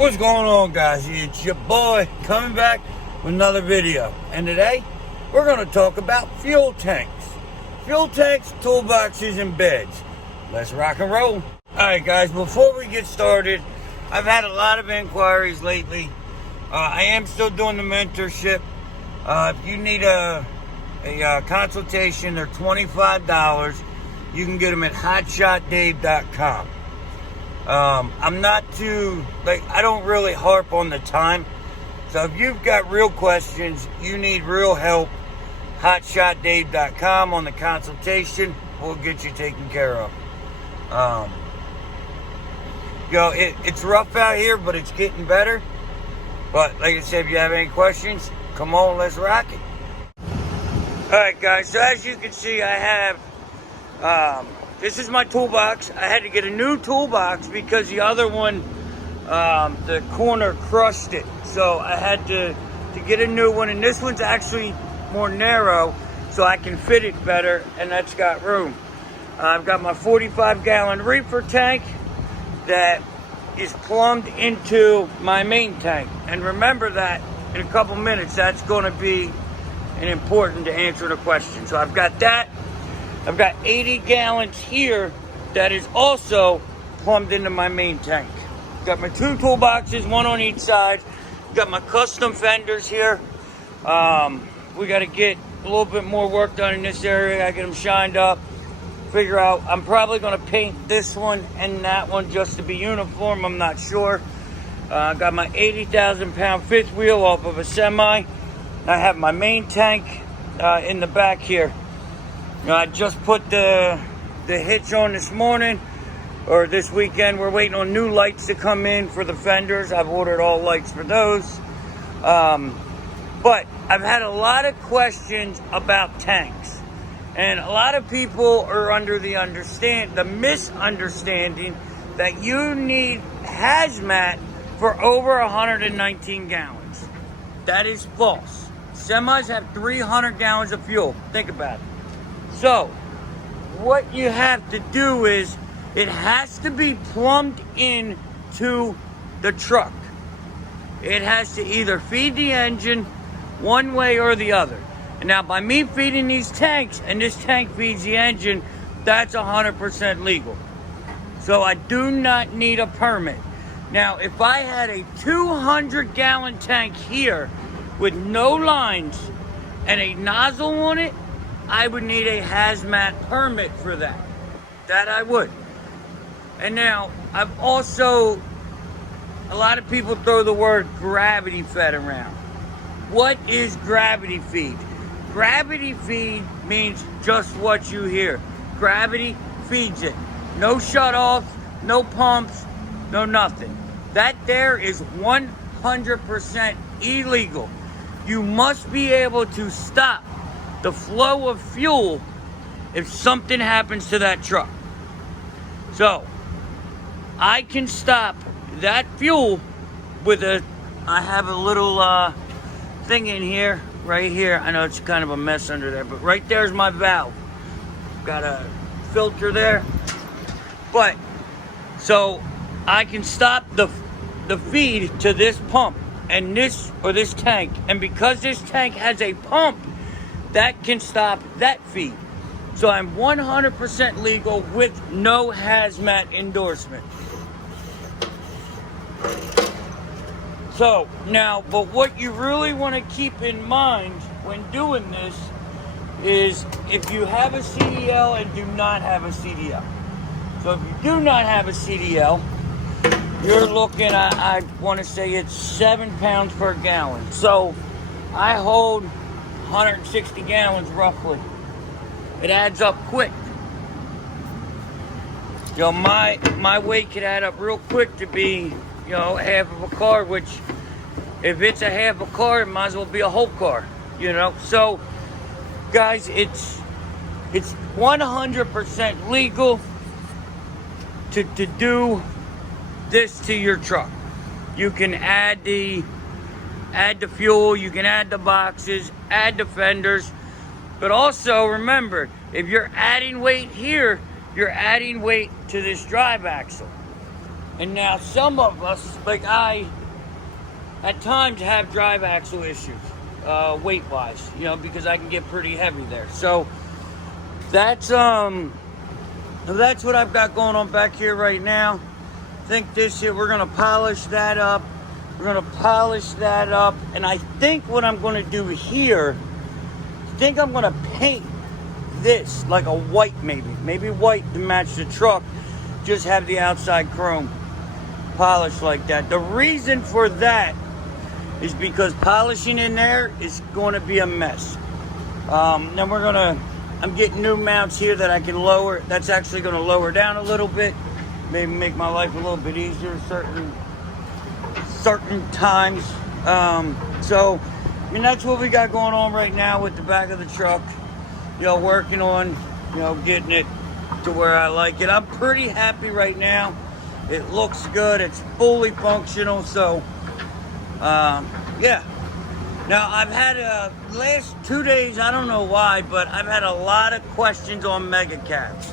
What's going on, guys? It's your boy coming back with another video, and today we're going to talk about fuel tanks, toolboxes, and beds. Let's rock and roll. Alright guys, before we get started, I've had a lot of inquiries lately. I am still doing the mentorship. If you need a consultation, they're $25. You can get them at HotshotDave.com. I'm not too, I don't really harp on the time. So if you've got real questions, you need real help, HotshotDave.com on the consultation, we'll get you taken care of. It's rough out here, but it's getting better. But like I said, if you have any questions, come on, let's rock it. Alright guys, so as you can see, I have, this is my toolbox. I had to get a new toolbox because the other one, the corner crushed it. So I had to get a new one, and this one's actually more narrow, so I can fit it better, and that's got room. I've got my 45-gallon reefer tank that is plumbed into my main tank. And remember that in a couple minutes, that's going to be important to answer the question. So I've got that. I've got 80 gallons here that is also plumbed into my main tank. Got my two toolboxes, one on each side. Got my custom fenders here. We got to get a little bit more work done in this area. I get them shined up. Figure out, I'm probably going to paint this one and that one just to be uniform. I'm not sure. I got my 80,000 pound fifth wheel off of a semi. I have my main tank in the back here. I just put the hitch on this morning, or this weekend. We're waiting on new lights to come in for the fenders. I've ordered all lights for those. But I've had a lot of questions about tanks. And a lot of people are under the misunderstanding that you need hazmat for over 119 gallons. That is false. Semis have 300 gallons of fuel. Think about it. So, what you have to do is, it has to be plumbed into the truck. It has to either feed the engine one way or the other. And now, by me feeding these tanks, and this tank feeds the engine, that's 100% legal. So I do not need a permit. Now, if I had a 200-gallon tank here with no lines and a nozzle on it, I would need a hazmat permit for that. That I would. And now, I've also, a lot of people throw the word gravity fed around. What is gravity feed? Gravity feed means just what you hear. Gravity feeds it. No shutoffs, no pumps, no nothing. That there is 100% illegal. You must be able to stop the flow of fuel if something happens to that truck. So, I can stop that fuel with I have a little thing in here, right here. I know it's kind of a mess under there, but right there's my valve. Got a filter there. But, so I can stop the feed to this pump and this tank. And because this tank has a pump, that can stop that feed. So I'm 100% legal with no hazmat endorsement. So now, but what you really want to keep in mind when doing this is if you have a CDL and do not have a CDL. So if you do not have a CDL, you're looking at, I want to say it's 7 pounds per gallon. So I hold 160 gallons roughly. It adds up quick. My weight could add up real quick to be, half of a car, which if it's a half a car, it might as well be a whole car, So, guys, it's 100% legal to do this to your truck. You can add the fuel, you can add the boxes, add the fenders, but also remember, if you're adding weight here, you're adding weight to this drive axle. And now some of us, like I, at times have drive axle issues, weight-wise, you know, because I can get pretty heavy there. So that's what I've got going on back here right now. I think this year we're gonna polish that up. And I think what I'm gonna do here, I think I'm gonna paint this like a white, maybe white to match the truck. Just have the outside chrome polished like that. The reason for that is because polishing in there is going to be a mess. Then I'm getting new mounts here that I can lower. That's actually going to lower down a little bit, maybe make my life a little bit easier certain times. So, I mean, that's what we got going on right now with the back of the truck. You know, working on, you know, getting it to where I like it. I'm pretty happy right now. It looks good. It's fully functional. So, yeah. Now, I've had last 2 days, I don't know why, but I've had a lot of questions on mega cabs.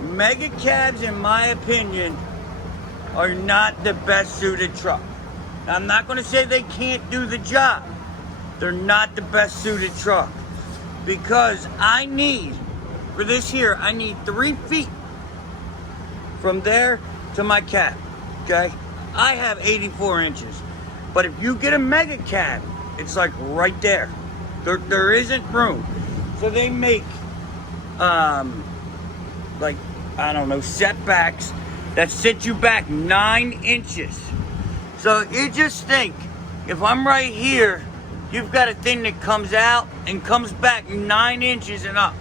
Mega cabs, in my opinion, are not the best suited truck. Now, I'm not going to say they can't do the job. They're not the best suited truck. Because I need, for this here, I need 3 feet from there to my cab, okay? I have 84 inches. But if you get a mega cab, it's like right there. There isn't room. So they make, like, I don't know, setbacks that set you back 9 inches. So you just think, if I'm right here, you've got a thing that comes out and comes back 9 inches and up.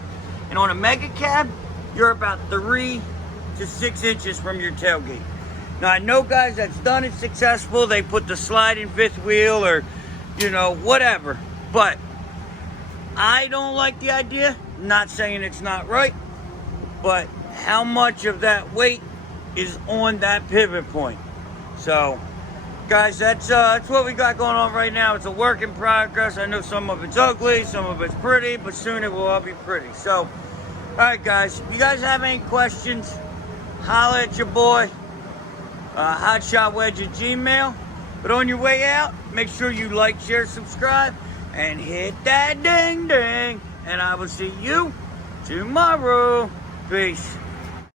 And on a mega cab, you're about 3 to 6 inches from your tailgate. Now, I know guys that's done it successful. They put the sliding fifth wheel or, you know, whatever. But I don't like the idea. Not saying it's not right. But how much of that weight is on that pivot point? So, guys, that's what we got going on right now. It's a work in progress. I know some of it's ugly, some of it's pretty, but soon it will all be pretty. So, all right, guys, if you guys have any questions, holla at your boy, hotshotwedge at Gmail. But on your way out, make sure you like, share, subscribe, and hit that ding ding. And I will see you tomorrow. Peace.